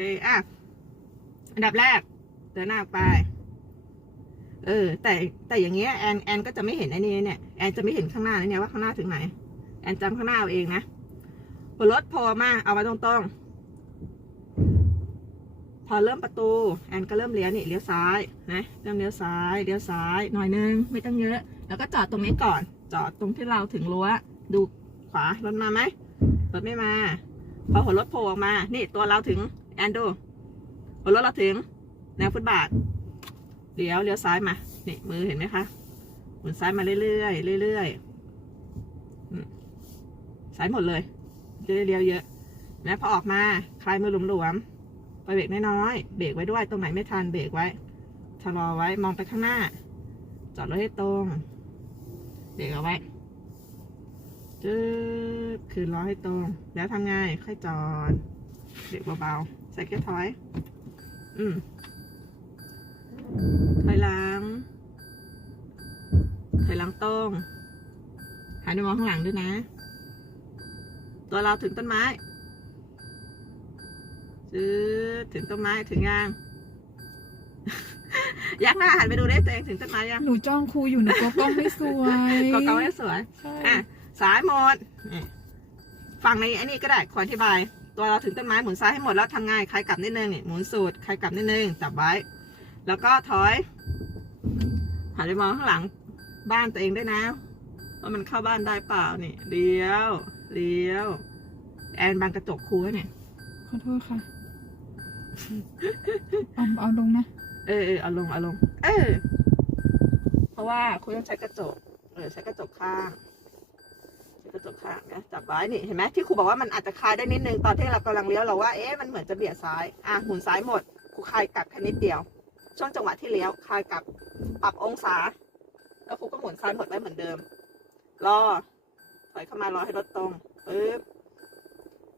เคอะอันดับแรกเดินหน้าไป เออ แต่แต่อย่างเงี้ยแอนแอนก็จะไม่เห็นไอ้นี่เนี่ยแอนจะไม่เห็นข้างหน้าเนี่ยว่าข้างหน้าถึงไหน แอนจำข้างหน้าเอาเองนะพอรถพอมาเอามาตรงๆ พอเริ่มประตู แอนก็เริ่มเลี้ยวนี่เลี้ยวซ้ายนะเริ่มเลี้ยวซ้ายเลี้ยวซ้ายหน่อยนึงไม่ต้องเยอะ แล้วก็จอดตรงนี้ก่อน จอดตรงที่เราถึงรั้วดูขวารถมาไหมรถไม่มา พอหัวรถโผล่ออกมา นี่ตัวเราถึง อนดูรถเราถึงแนวฟุตบาทเลี้ยวเลี้ยวซ้ายมานี่มือเห็นไหมคะหมุนซ้ายมาเรื่อยๆเรื่อยๆซ้ายหมดเลย จะได้เลี้ยวเยอะนะพอออกมาคลายมือหลวมๆไปเบรกน้อยๆเบรกไว้ด้วยตรงไหนไม่ทันเบรกไว้ชะลอไว้มองไปข้างหน้า จอดรถให้ตรงเบรกเอาไว้จืดคืนล้อให้ตรง แล้วทำไงค่อยจอดเบรกเบาๆ ใส่เกียร์ถอย อืมถอยหลังถอยหลังตรงหันไปมองข้างหลังด้วยนะ ตัวเราถึงต้นไม้จืดถึงต้นไม้ถึงยังยักหน้าหันไปดูได้ตัวเองถึงต้นไม้ยังหนูจ้องครูอยู่หนูก็กล้องไม่สวยก็เกาให้สวยใช่อะสายหมดนี่ฝั่งในอันนี้ก็ได้ขออธิบาย ตัวเราถึงต้นไม้หมุนซ้ายให้หมดแล้วทำไงใครกลับนิดนึงนี่หมุนสูตรใครกลับนิดนึงจับไว้ แล้วก็ถอยหันไปมองข้างหลังบ้านตัวเองด้วยนะว่ามันเข้าบ้านได้เปล่านี่เลี้ยวเลี้ยว แอนบางกระจกครูไว้เนี่ยขอโทษค่ะเอาเอาลงนะเออเออเอาลงเอาลง เออ เพราะว่าคุณต้องใช้กระจก เออใช้กระจกข้างใช้ กระจกข้างนะจับไว้นี่เห็นไหมที่ครูบอกว่ามันอาจจะคลายได้นิดนึงตอนที่เรากำลังเลี้ยวเราว่าเอ๊ะมันเหมือนจะเบียดซ้ายอะหมุนซ้ายหมดครูคลายกลับแค่นิดเดียว ช่วงจังหวะที่เลี้ยวคลายกลับปรับองศาแล้วครูก็หมุนซ้ายหมดไว้เหมือนเดิมรอถอยเข้ามารอให้รถตรงปึ๊บ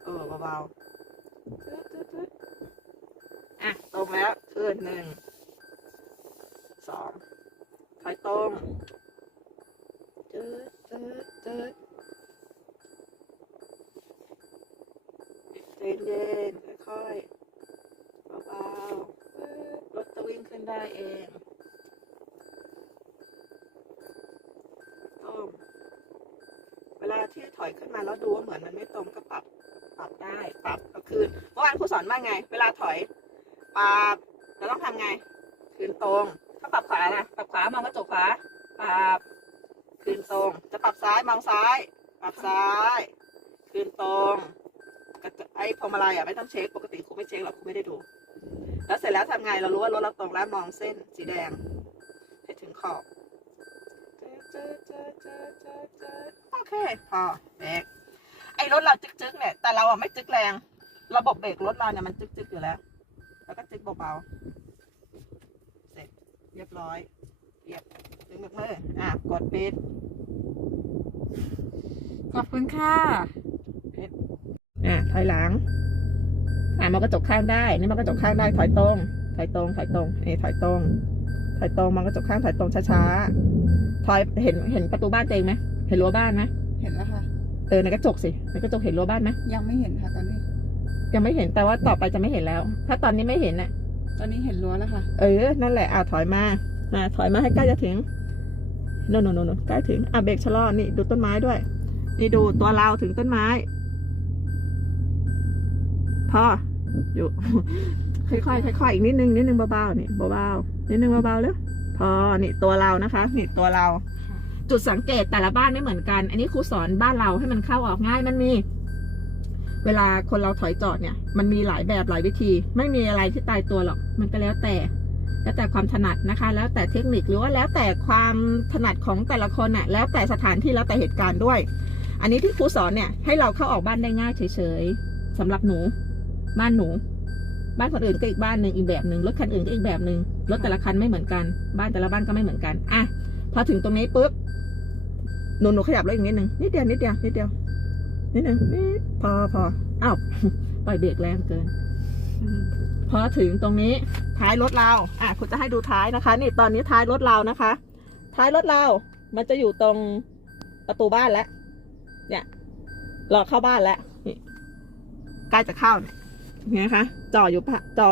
เออเบาๆอะตรงแล้วขึ้นหนึ่งสองถอยตรงจืดจื ดจืดเย็นๆค่อยๆเบาๆรถจะวิ่งขึ้นได้เองตรงเวลาที่ถอยขึ้นมาแล้วดูว่าเหมือนมันไม่ตรงก็ปรับปรับได้ปรับก็คืนเมื่อวานครูสอนว่าไง เวลาถอยปรับเราต้องทำไง คืนตรง ถ้าปรับขวานะปรับขวามองกระจกขวาปรับคืนตรง จะปรับซ้ายมองซ้าย ปรับซ้าย คืนตรง ไอ้พวงมาลัยอะไม่ต้องเช็คปกติครูไม่เช็คหรอกครูไม่ได้ดู แล้วเสร็จแล้วทำไงเรารู้ว่ารถเราตรงแล้วมองเส้นสีแดงให้ถึงขอบโอเคพอเบรกไอ้รถเราจึกๆเนี่ยแต่เราอะไม่จึกแรง ระบบเบรกรถเราเนี่ยมันจึกๆอยู่แล้ว แล้วก็จึกเบาๆเสร็จเรียบร้อยเรียบถึงมือมืออะกดปิดขอบคุณค่ะ ถอยหลัง อะมองกระจกข้างได้ นี่มองกระจกข้างได้ ถอยตรง ถอยตรง ถอยตรงนี่ถอยตรง ถอยตรงมองกระจกข้างถอยตรงช้าๆ ถอยเห็นเห็นประตูบ้านตัวเองไหมเห็นรั้วบ้านไหมเห็นแล้วค่ะ เออในกระจกสิ ในกระจกเห็นรั้วบ้านไหมยังไม่เห็นค่ะตอนนี้ ยังไม่เห็น แต่ว่าต่อไปจะไม่เห็นแล้ว ถ้าตอนนี้ไม่เห็นน่ะตอนนี้เห็นรั้วแล้วค่ะ เออ นั่นแหละ อะถอยมา อะถอยมาให้ใกล้จะถึงโน่นโน่นโน่นใกล้ถึง อะเบรกชะลอ นี่ดูต้นไม้ด้วย นี่ดูตัวเราถึงต้นไม้ พออยู่ ค่อยๆค่อยๆอีกนิดนึงนิดนึงเบาๆนี่เบาๆนิดนึงเบาๆแล้วพอนี่ตัวเรานะคะนี่ตัวเรา จุดสังเกตแต่ละบ้านไม่เหมือนกัน อันนี้ครูสอนบ้านเราให้มันเข้าออกง่ายมันมี เวลาคนเราถอยจอดเนี่ย มันมีหลายแบบหลายวิธี ไม่มีอะไรที่ตายตัวหรอก มันก็แล้วแต่ แล้วแต่ความถนัดนะคะ แล้วแต่เทคนิคหรือว่าแล้วแต่ความถนัดของแต่ละคนน่ะ แล้วแต่สถานที่แล้วแต่เหตุการณ์ด้วย อันนี้ที่ครูสอนเนี่ยให้เราเข้าออกบ้านได้ง่ายเฉยๆสำหรับหนู บ้านหนู บ้านคนอื่นก็อีกบ้านหนึ่งอีกแบบหนึ่งรถคันอื่นก็อีกแบบหนึ่งรถแต่ละคันไม่เหมือนกัน บ้านแต่ละบ้านก็ไม่เหมือนกันอะพอถึงตรงนี้ปุ๊บหนูหนูขยับรถอีกนิดหนึ่งนิดเดียวนิดเดียวนิดเดียวนิดหนึ่งนิดพอพออ้าวปล่อยเบรกแรงเกิน พอถึงตรงนี้ท้ายรถเรา อะคุณจะให้ดูท้ายนะคะ นี่ตอนนี้ท้ายรถเรานะคะ ท้ายรถเรา มันจะอยู่ตรงประตูบ้านแล้วเนี่ยรอเข้าบ้านแล้วใกล้จะเข้าเนี่ย ไงคะจ่ออยู่ปะจ่อ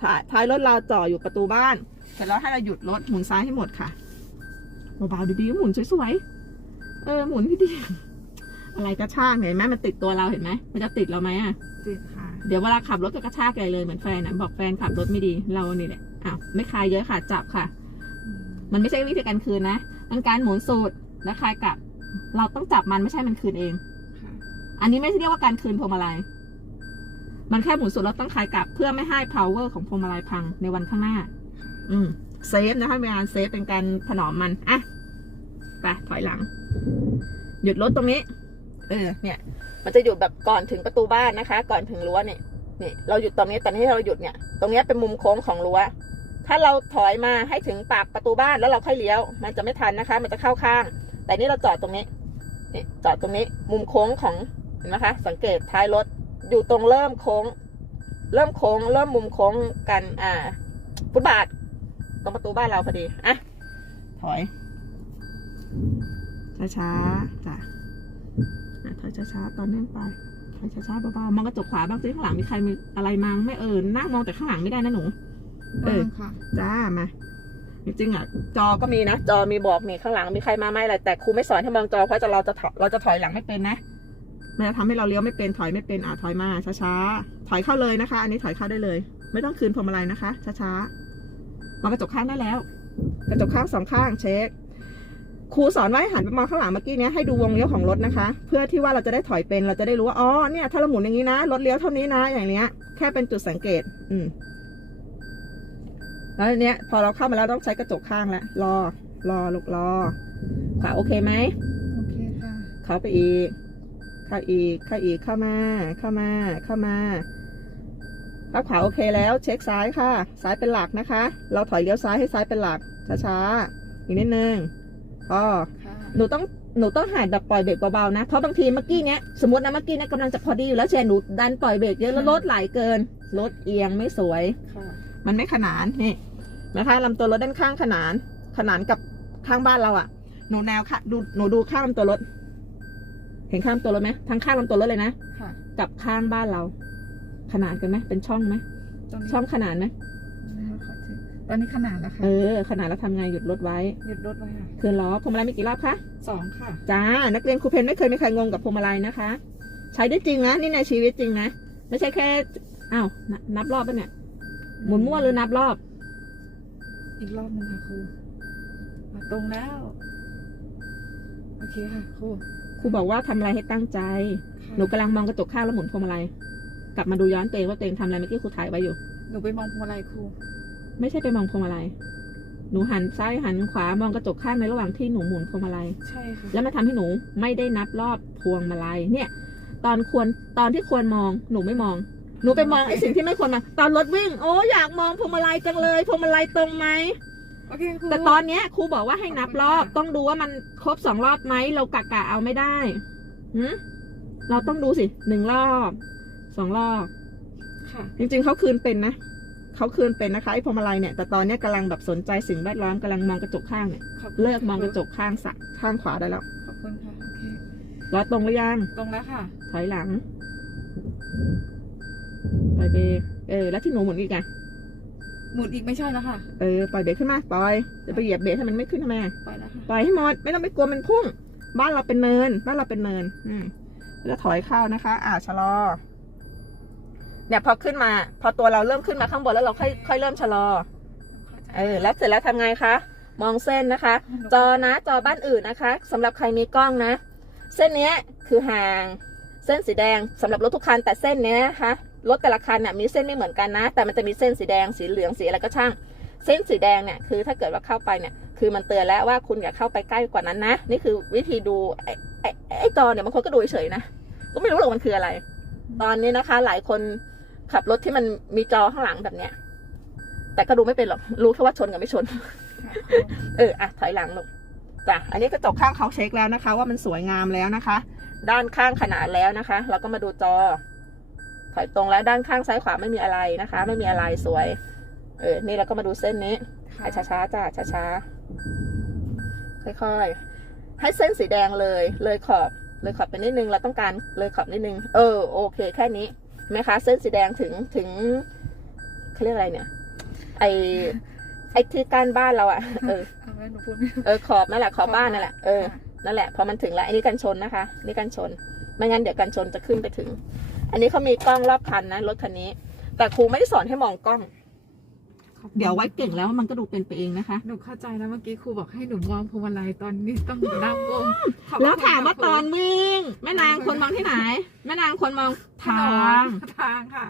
ท้ายท้ายรถเราจ่ออยู่ประตูบ้าน เสร็จแล้วให้เราหยุดรถหมุนซ้ายให้หมดค่ะเบาๆดีๆหมุนสวยๆเออหมุนดีๆอะไรกระชากเห็นไหมมันติดตัวเราเห็นไหมมันจะติดเราไหมอะติดค่ะเดี๋ยวเวลาขับรถก็กระชากใหญ่เลยเหมือนแฟนนะบอกแฟนขับรถไม่ดีเรานี่แหละอ้าวไม่คลายเยอะค่ะจับค่ะ มันไม่ใช่วิธีการคืนนะมันการหมุนสูตรและคลายกลับ เราต้องจับมันไม่ใช่มันคืนเองค่ะอันนี้ไม่ใช่เรียกว่าการคืนพวงมาลัย มันแค่หมุนสูตรเราต้องคลายกลับเพื่อไม่ให้ power ของพวงมาลัยพังในวันข้างหน้า อืมเซฟนะคะเป็นการเซฟเป็นการถนอมมันอะไปถอยหลัง หยุดรถตรงนี้ เออ เนี่ย มันจะหยุดแบบก่อนถึงประตูบ้านนะคะ ก่อนถึงรั้วเนี่ยนี่เราหยุดตรงนี้ตอนที่เราหยุดเนี่ย ตรงนี้เป็นมุมโค้งของรั้วถ้าเราถอยมาให้ถึงปากประตูบ้านแล้วเราค่อยเลี้ยว มันจะไม่ทันนะคะ มันจะเข้าข้าง แต่นี่เราจอดตรงนี้นี่จอดตรงนี้ มุมโค้งของเห็นไหมคะ สังเกตท้ายรถ อยู่ตรงเริ่มโค้ง เริ่มโค้งเริ่มมุมโค้งกัน อ่าฟุตบาท ตรงประตูบ้านเราพอดี อะ ถอย ช้าๆจ้ะอะถอยช้าๆตอนเนื่องไปถอยช้าๆเบาๆมองกระจกขวาบ้างสิข้างหลังมีใครมีอะไรมาไม่เออนั่งมองแต่ข้างหลังไม่ได้นะหนู เออว่างค่ะ จ้ามาจริงๆอะจอก็มีนะ จอมีบอกนี่ข้างหลังมีใครมาไหมอะไรแต่ครูไม่สอนให้มองจอเพราะจะเราจะถอยเราจะถอยหลังไม่เป็นนะ มันจะทำให้เราเลี้ยวไม่เป็นถอยไม่เป็นอะถอยมาช้าๆถอยเข้าเลยนะคะ อันนี้ถอยเข้าได้เลย ไม่ต้องคืนพวงมาลัยนะคะช้าๆมองกระจกข้างได้แล้ว กระจกข้างสองข้างเช็คครูสอนว่าให้หันไปมองข้างหลังเมื่อกี้เนี้ยให้ดูวงเลี้ยวของรถนะคะ เพื่อที่ว่าเราจะได้ถอยเป็นเราจะได้รู้ว่าอ๋อเนี่ยถ้าเราหมุนอย่างนี้นะรถเลี้ยวเท่านี้นะ อย่างเนี้ย แค่เป็นจุดสังเกต อืมแล้วทีเนี้ยพอเราเข้ามาแล้วต้องใช้กระจกข้างแล้วรอ รอลูกรอขาโอเคไหมโอเคค่ะ เข้าไปอีก เข้าอีก เข้าอีก เข้ามา เข้ามา เข้ามาถ้าขวาโอเคแล้ว เช็คซ้ายค่ะ ซ้ายเป็นหลักนะคะ เราถอยเลี้ยวซ้ายให้ซ้ายเป็นหลัก ช้าๆ อีกนิดนึงพอค่ะหนูต้อง หนูต้องหัดแบบปล่อยเบรกเบาๆนะ เพราะบางทีเมื่อกี้เนี้ย สมมตินะเมื่อกี้เนี้ยกำลังจะพอดีอยู่แล้วเชนหนูดันปล่อยเบรกเยอะแล้วรถไหลเกิน รถเอียงไม่สวยค่ะมันไม่ขนานนี่นะคะลำตัวรถด้านข้างขนาน ขนานกับข้างบ้านเราอะ่ะหนูแนวค่ะ ดู หนูดูข้างลำตัวรถ เห็นข้างลำตัวรถไหมทั้งข้างลำตัวรถเลยนะค่ะ กับข้างบ้านเรา ขนานกันไหมเป็นช่องไหมตรงนี้ช่องขนานไหมนะคะขอเช็คตอนนี้ขนาดแล้วค่ะเออ ขนานแล้วทำไงหยุดรถไว้ หยุดรถไว้ค่ะคืนล้อพวงมาลัยมีกี่รอบคะสองค่ะ จ้า นักเรียนครูเพนไม่เคยมีใครงงกับพวงมาลัยนะคะ ใช้ได้จริงนะ นี่ในชีวิตจริงนะ ไม่ใช่แค่อ้าวนับนับรอบปะเนี่ย หมุนมั่วหรือนับรอบ อีกรอบหนึงค่ะครูอะตรงแล้ว โอเคค่ะครูค รูบอกว่าทำอะไรให้ตั้งใจค่ะหนูกำลังมองกระจกข้างแล้วหมุนพวงมาลัยกลับมาดูย้อนตัวเองว่าตัวเองทำอะไรเมื่อกี้ครูถ่ายไว้อยู่ หนูไปมองพวงมาลัยครู ไม่ใช่ไปมองพวงมาลัยหนูหันซ้ายหันขวามองกระจกข้างในระหว่างที่หนูหมุนพวงมาลัยใช่ค่ะ แล้วมาทำให้หนูไม่ได้นับรอบพวงมาลัยเนี่ย ตอนควรตอนที่ควรมองหนูไม่มอง หนูไปมองไอ้สิ่งที่ไม่ควรมองตอนรถวิ่ง โอ้อยากมองพวงมาลัยจังเลยพวงมาลัยตรงไหม โอเคครูแต่ตอนเนี้ยครูบอกว่าให้นับรอบ ต้องดูว่ามันครบสองรอบไหม เรากะกะเอาไม่ได้หืมเราต้องดูสิหนึ่งรอบสองรอบ ค่ะ จริงๆเขาคืนเป็นนะเขาคืนเป็นนะคะไอ้พวงมาลัยเนี่ย แต่ตอนเนี้ยกำลังแบบสนใจสิ่งแวดล้อมกำลังมองกระจกข้างเนี่ย ขอบคุณเลิกมองกระจกข้างสะข้างขวาได้แล้วขอบคุณค่ะ โอเคล้อตรงหรือยัง ตรงแล้วค่ะ ถอยหลังปล่อยเบรกเออ แล้วที่หนูหมุนอีกอะ หมุนอีกไม่ใช่แล้วค่ะ เออปล่อยเบรกขึ้นมาปล่อยจะไปเหยียบเบรกให้มันไม่ขึ้นทำไมอะไปแล้วค่ะปล่อยให้หมดไม่ต้องไปกลัวมันพุ่ง บ้านเราเป็นเนิน บ้านเราเป็นเนิน อืมแล้วถอยเข้านะคะ อ่าชะลอ เนี่ยพอขึ้นมา พอตัวเราเริ่มขึ้นมาข้างบนแล้วเราค่อยค่อยเริ่มชะลอ เออ แล้วเสร็จแล้วทำไงคะ มองเส้นนะคะ จอนะ จอบ้านอื่นนะคะสำหรับใครมีกล้องนะ เส้นเนี้ยคือห่าง เส้นสีแดงสำหรับรถทุกคันแต่เส้นเนี้ยนะคะ รถแต่ละคันเนี่ยมีเส้นไม่เหมือนกันนะ แต่มันจะมีเส้นสีแดงสีเหลืองสีอะไรก็ช่าง เส้นสีแดงเนี่ยคือถ้าเกิดว่าเข้าไปเนี่ยคือมันเตือนแล้วว่าคุณอย่าเข้าไปใกล้กว่านั้นนะ นี่คือวิธีดูไอ้ไอ้ไอ้จอเนี่ยบางคนก็ดูเฉยๆนะก็ไม่รู้หรอกมันคืออะไร ตอนนี้นะคะ หลายคนขับรถที่มันมีจอข้างหลังแบบเนี้ยแต่ก็ดูไม่เป็นหรอกรู้แค่ว่าชนกับไม่ชนค่ะเอออะถอยหลังลูกจ้ะอันนี้กระจกข้างเขาเช็คแล้วนะคะ ว่ามันสวยงามแล้วนะคะ ด้านข้างขนาดแล้วนะคะ เราก็มาดูจอ ถอยตรงแล้วด้านข้างซ้ายขวาไม่มีอะไรนะคะ ไม่มีอะไรสวย เออ นี่เราก็มาดูเส้นนี้ค่ะอะช้าๆจ้ะช้าๆค่อยๆ ให้เส้นสีแดงเลย เลยขอบ เลยขอบไปนิดนึง เราต้องการเลยขอบนิดนึง เออ โอเค แค่นี้เห็นไหมคะ เส้นสีแดงถึงถึงเขาเรียกอะไรเนี่ย ไอไอที่กั้นบ้านเราอะเออเอาไว้หนูพูดไม่ถูกเออ ขอบนั่นแหละ ขอบบ้านนั่นแหละ เออค่ะนั่นแหละ พอมันถึงแล้วอันนี้กันชนนะคะ นี่กันชน ไม่งั้นเดี๋ยวกันชนจะขึ้นไปถึง อันนี้เขามีกล้องรอบคันนะรถคันนี้ แต่ครูไม่ได้สอนให้มองกล้องขอบคุณเดี๋ยวไว้เก่งแล้วมันก็ดูเป็นไปเองนะคะ หนูเข้าใจแล้วเมื่อกี้ครูบอกให้หนูมองพวงมาลัยตอนนี้ต้องนั่งงงขอบคุณแล้วถามว่าค่ะตอนวิ่งแม่นางคนมองที่ไหน แม่นางคนมองถทานนงทางค่ะ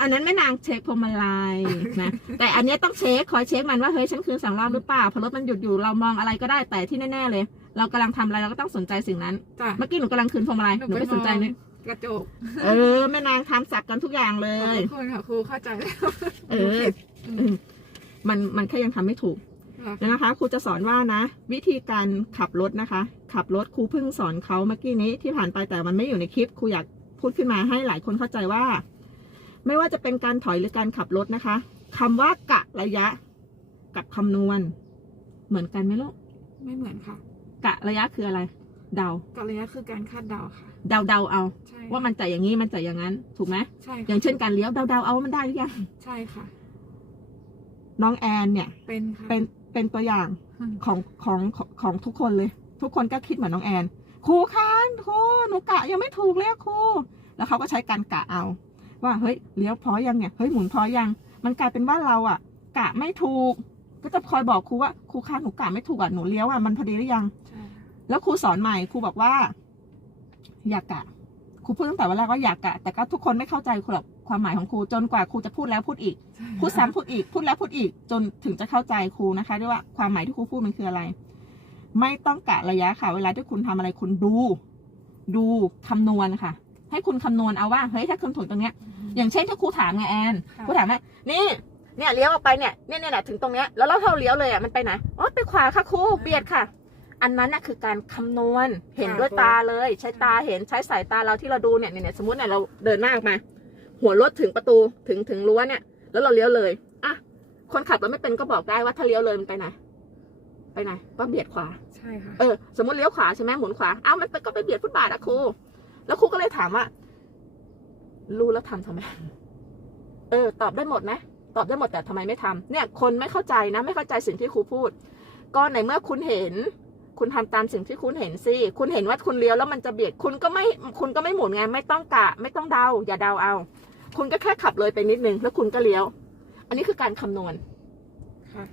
อันนั้นแม่นางเช็คพวงมาลัยนะ แต่อันเนี้ยต้องเช็คคอยเช็คมันว่าเฮ้ยฉันคืนสำรองหรือเปล่าพอรถมันหยุดอยู่เรามองอะไรก็ได้แต่ที่แน่ๆเลย เรากำลังทำอะไรเราก็ต้องสนใจสิ่งนั้น จ้ะเมื่อกี้หนูกำลังคืนพวงมาลัยหนูไม่สนใจนึก กระจกเออแม่นางทำสับกันทุกอย่างเลขอบย คุณค่ะครูเข้าใจแล้วเออหนูผิดเออมันมันแค่ยังทำไม่ถูกแล้วนะคะครูจะสอนว่านะ วิธีการขับรถนะคะ ขับรถครูเพิ่งสอนเขาเมื่อกี้นี้ที่ผ่านไปแต่มันไม่อยู่ในคลิปครูอยากพูดขึ้นมาให้หลายคนเข้าใจว่า ไม่ว่าจะเป็นการถอยหรือการขับรถนะคะคำว่ากะระยะ กับคำนวณ เหมือนกันไหมลูกไม่เหมือนค่ะ กะระยะคืออะไร เดากระยะคือการคาดเดาค่ะ เดาเดาเอา ใช่ว่ามันจะอย่างนี้มันจะอย่างนั้น ถูกไหมใช่อค่ะย่างเช่นการเลี้ยวเดาเดาเอาว่ามันได้หรือยังใช่ค่ะ น้องแอนเนี่ย เป็นค่ะเป็นเป็นตัวอย่างอืมของของของของทุกคนเลย ทุกคนก็คิดเหมือนน้องแอนครูคะครูหนูกะยังไม่ถูกเลยอะครูแล้วเขาก็ใช้การกะเอา ว่าเฮ้ยเลี้ยวพอยังเนี่ยเฮ้ยหมุนพอยังมันกลายเป็นว่าเราอะกะไม่ถูก ก็จะคอยบอกครูว่าครูคะหนูกะไม่ถูกอะหนูเลี้ยวอะมันพอดีหรือยัง ใช่ค่ะ แล้วครูสอนใหม่ครูบอกว่า อย่ากะครูพูดตั้งแต่วันแรกว่าอย่ากะ แต่ก็ทุกคนไม่เข้าใจครูหรอกความหมายของครูจนกว่าครูจะพูดแล้วพูดอีกใช่พูดซ้ำพูดอีก พูดแล้วพูดอีก จนถึงจะเข้าใจครูนะคะด้วยว่าความหมายที่ครูพูดมันคืออะไร ไม่ต้องกะระยะค่ะ เวลาที่คุณทำอะไรคุณดู ดูคำนวณค่ะ ให้คุณคำนวณเอาว่าเฮ้ยถ้าคุณถูกตรงเนี้ย อย่างเช่นถ้าครูถามไงแอนค่ะครูถามว่านี่เนี่ยเลี้ยวออกไปเนี่ยเนี่ยเนี่ยถึงตรงเนี้ยแล้วเราเท่าเลี้ยวเลยอะมันไปไหนอ๋อไปขวาค่ะครูเบียดค่ะ อันนั้นน่ะคือการคำนวณเห็นด้วยตาเลย ใช้ตาเห็นใช้สายตาเราที่เราดูเนี่ยเนี่ยสมมติเนี่ยเราเดินหน้าออกมา หัวรถถึงประตูถึงถึงรั้วเนี่ย แล้วเราเลี้ยวเลยอะคนขับรถไม่เป็นก็บอกได้ว่าถ้าเลี้ยวเลยมันไปไหนไปไหนก็เบียดขวาใช่ค่ะเออสมมติเลี้ยวขวาใช่ไหมหมุนขวาอ้าวมันไปก็ไปเบียดฟุตบาทอะครูแล้วครูก็เลยถามว่ารู้แล้วทำทำไม เออ ตอบได้หมดไหมตอบได้หมดแต่ทำไมไม่ทำเนี่ย คนไม่เข้าใจนะ ไม่เข้าใจสิ่งที่ครูพูด ก็ในเมื่อคุณเห็น คุณทำตามสิ่งที่คุณเห็นสิ คุณเห็นว่าคุณเลี้ยวแล้วมันจะเบียด คุณก็ไม่ คุณก็ไม่หมุนไง ไม่ต้องกะ ไม่ต้องเดา อย่าเดาเอา คุณก็แค่ขับเลยไปนิดนึง แล้วคุณก็เลี้ยว อันนี้คือการคำนวณค่ะ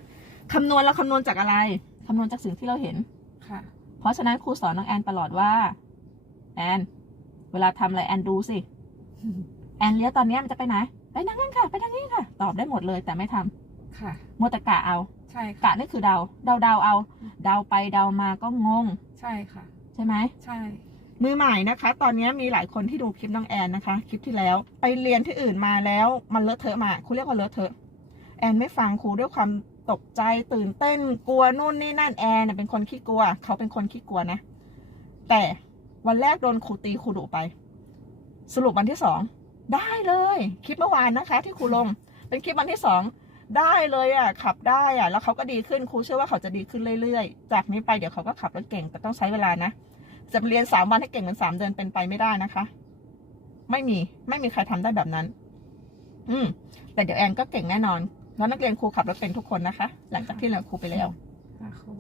คำนวณเราคำนวณจากอะไรคำนวณจากสิ่งที่เราเห็น ค่ะ เพราะฉะนั้นครูสอนน้องแอนตลอดว่า แอน เวลาทำอะไรแอนดูสิ แอนเลี้ยวตอนเนี้ยมันจะไปไหน ไปทางนั้นค่ะ ไปทางนี้ค่ะ ตอบได้หมดเลยแต่ไม่ทำค่ะมัวแต่กะเอา ใช่ค่ะกะนี่คือเดาเดาเดาเอา เดาไปเดามาก็งง ใช่ค่ะ ใช่ไหม ใช่ มือใหม่นะคะ ตอนนี้มีหลายคนที่ดูคลิปน้องแอนนะคะ คลิปที่แล้วไปเรียนที่อื่นมาแล้วมันเลอะเทอะมาครูเรียกว่าเลอะเทอะ แอนไม่ฟังครูด้วยความตกใจตื่นเต้นกลัวนู่นนี่นั่นแอนน่ะเป็นคนขี้กลัว เขาเป็นคนขี้กลัวนะ แต่วันแรกโดนครูตีครูดุไป สรุปวันที่สองได้เลย คลิปเมื่อวานนะคะ ที่ครูลง เป็นคลิปวันที่สอง ได้เลยอะขับได้อะแล้วเขาก็ดีขึ้นครูเชื่อว่าเขาจะดีขึ้นเรื่อยๆ จากนี้ไปเดี๋ยวเขาก็ขับรถเก่งแต่ต้องใช้เวลานะจะเรียนสามวันให้เก่งเหมือนสามเดือนเป็นไปไม่ได้นะคะ ไม่มีไม่มีใครทำได้แบบนั้น อืม แต่เดี๋ยวแอนก็เก่งแน่นอนเพราะนักเรียนครูขับรถเป็นทุกคนนะคะ หลังจากที่เราครูไปแล้วค่ะครู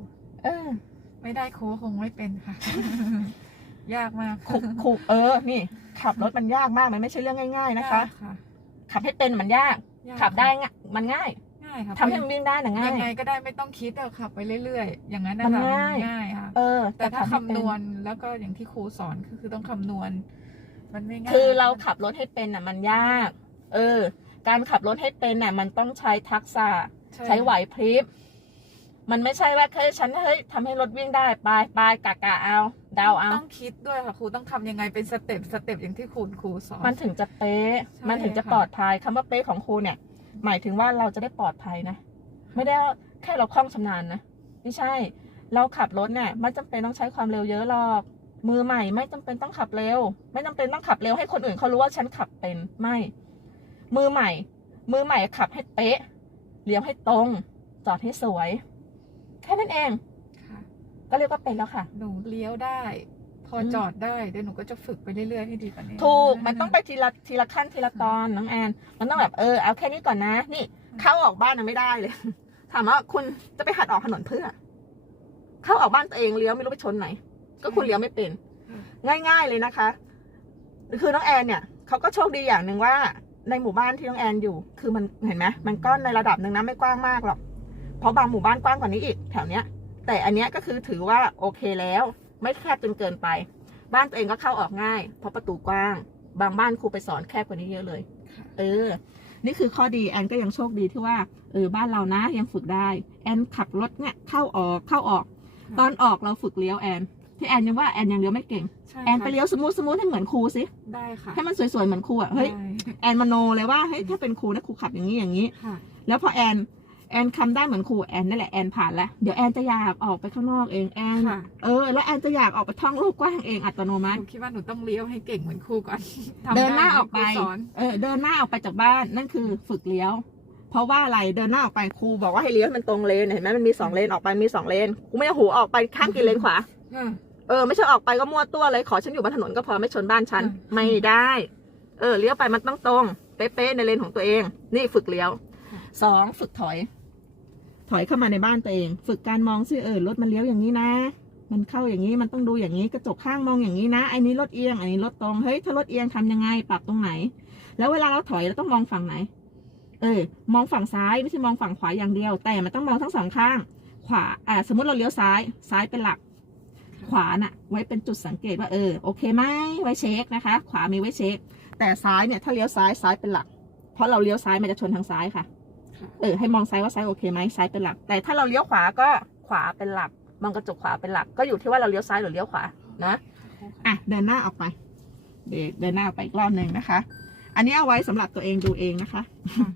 เออ ไม่ได้ครูคงไม่เป็นค่ะ ยากมากครูครูเออ นี่ ขับรถมันยากมากมันไม่ใช่เรื่องง่าย ๆ นะคะยากค่ะขับให้เป็นมันยากยากขับได้ง่ายมันง่ายง่ายค่ะทำให้มันวิ่งได้นะง่ายังยไงก็ได้ไม่ต้องคิดอะขับไปเรื่อยๆ อย่างนั้นนะมันคะง่ายง่ายค่ะ เออ แต่ถ้าขับให้คำเป็นวณแล้วก็อย่างที่ครูสอนก็คือต้องคำนวณ มันไม่ง่าย คือเราขับรถให้เป็นอะ มันยาก เออ การขับรถให้เป็นอะ มันต้องใช้ทักษะ ใช้ไหวพริบ มันไม่ใช่ว่าแค่ฉันเฮ้ยทำให้รถวิ่งได้ไปไปกะกะเอาเดาเอาต้องคิดด้วยค่ะครูต้องทำยังไงเป็นสเต็ปสเต็ปอย่างที่คุณครูสอน มันถึงจะเป๊ะใช่มันถึงจะค่ะปลอดภัยคำว่าเป๊ะของครูเนี่ย หมายถึงว่าเราจะได้ปลอดภัยนะ ไม่ได้ว่าแค่เราคล่องชำนาญนะ ไม่ใช่ เราขับรถเนี่ยไม่จำเป็นต้องใช้ความเร็วเยอะหรอก มือใหม่ไม่จำเป็นต้องขับเร็ว ไม่จำเป็นต้องขับเร็วให้คนอื่นเขารู้ว่าฉันขับเป็นไม่ มือใหม่ มือใหม่ขับให้เป๊ะเลี้ยวให้ตรง จอดให้สวย แค่นั้นเองค่ะก็เรียกว่าเป็นแล้วค่ะ หนูเลี้ยวได้ พอจอดได้เดี๋ยวหนูก็จะฝึกไปเรื่อยๆให้ดีกว่านี้ถูกมันต้องไปทีละทีละขั้นทีละตอนน้องแอนมันต้องแบบเออเอาแค่นี้ก่อนนะ นี่ เข้าออกบ้านน่ะไม่ได้เลย ถามว่าคุณจะไปหัดออกถนนเพื่อ เข้าออกบ้านตัวเองเลี้ยวไม่รู้ไปชนไหน ก็คุณเลี้ยวไม่เป็น ง่าย ๆเลยนะคะ คือน้องแอนเนี่ยเขาก็โชคดีอย่างหนึ่งว่าในหมู่บ้านที่น้องแอนอยู่ คือมันเห็นไหมมันก้อนในระดับหนึ่งนะไม่กว้างมากหรอกเพราะบางหมู่บ้านกว้างกว่านี้อีก แถวเนี้ย แต่อันเนี้ยก็คือถือว่าโอเคแล้ว ไม่แคบจนเกินไป บ้านตัวเองก็เข้าออกง่าย เพราะประตูกว้าง บางบ้านครูไปสอนแคบกว่านี้เยอะเลยค่ะเออ นี่คือข้อดีแอนก็ยังโชคดีที่ว่าเออบ้านเรานะยังฝึกได้ แอนขับรถเนี่ยเข้าออกเข้าออก ตอนออกเราฝึกเลี้ยวแอนที่แอนยังว่าแอนยังเลี้ยวไม่เก่งใช่แอนไปค่ะเลี้ยวสมูทสมูทให้เหมือนครูสิ ได้ค่ะ ให้มันสวยๆเหมือนครูอะ เฮ้ยได้แอนมโนเลยว่า เฮ้ย ถ้าเป็นครูนะครูขับอย่างนี้อย่างนี้ค่ะแล้วพอแอน แอนคำได้เหมือนครูแอนนั่นแหละแอนผ่านแล้ว เดี๋ยวแอนจะอยากออกไปข้างนอกเองแอนค่ะ เออแล้วแอนจะอยากออกไปท่องโลกกว้างเองอัตโนมัหติ นูคิดว่าหนูต้องเลี้ยวให้เก่งเหมือนครูก่อนทำเดินหน้าออกไป ครูสอนเออเดินหน้าออกไปจากบ้านนั่นคือฝึกเลี้ยว เพราะว่าอะไรเดินหน้าออกไปครูบอกว่าให้เลี้ยวให้มันตรงเลนเห็นไหมมันมีสองเลนออกไปมีสองเลนกูไม่ได้หูออกไปข้ามกี่เลนขวาค่ะเออไม่ใช่ออกไปก็มั่วตัวเลยขอฉันอยู่บนถนนก็พอไม่ชนบ้านฉันอืม ไม่ได้ เออเลี้ยวไปมันต้องตรงเป๊ะๆในเลนของตัวเอง นี่ฝึกเลี้ยวสองฝึกถอย ถอยเข้ามาในบ้านตัวเอง ฝึกการมองซิเออรถมันเลี้ยวอย่างนี้นะ มันเข้าอย่างนี้มันต้องดูอย่างนี้กระจกข้างมองอย่างนี้นะไอ้นี้รถเอียงไอันนี้รถตรงเฮ้ยถ้ารถเอียงทำยังไงปรับตรงไหน แล้วเวลาเราถอยเราต้องมองฝั่งไหน เออ มองฝั่งซ้ายไม่ใช่มองฝั่งขวาอย่างเดียว แต่มันต้องมองทั้งสองข้าง ขวาอ่าสมมติเราเลี้ยวซ้ายซ้ายเป็นหลัก ขวาน่ะ ไว้เป็นจุดสังเกตว่าเออโอเคไหมไว้เช็คนะคะ ขวามีไว้เช็ค แต่ซ้ายเนี่ยถ้าเลี้ยวซ้ายซ้ายเป็นหลัก เพราะเราเลี้ยวซ้ายมันจะชนทางซ้ายค่ะ เออให้มองซ้ายว่าซ้ายโอเคไหมซ้ายเป็นหลัก แต่ถ้าเราเลี้ยวขวาก็ขวาเป็นหลัก มองกระจกขวาเป็นหลัก ก็อยู่ที่ว่าเราเลี้ยวซ้ายหรือเลี้ยวขวานะอะเดินหน้าออกไป เดินเดินหน้าออกไปอีกรอบหนึ่งนะคะ อันนี้เอาไว้สำหรับตัวเองดูเองนะคะ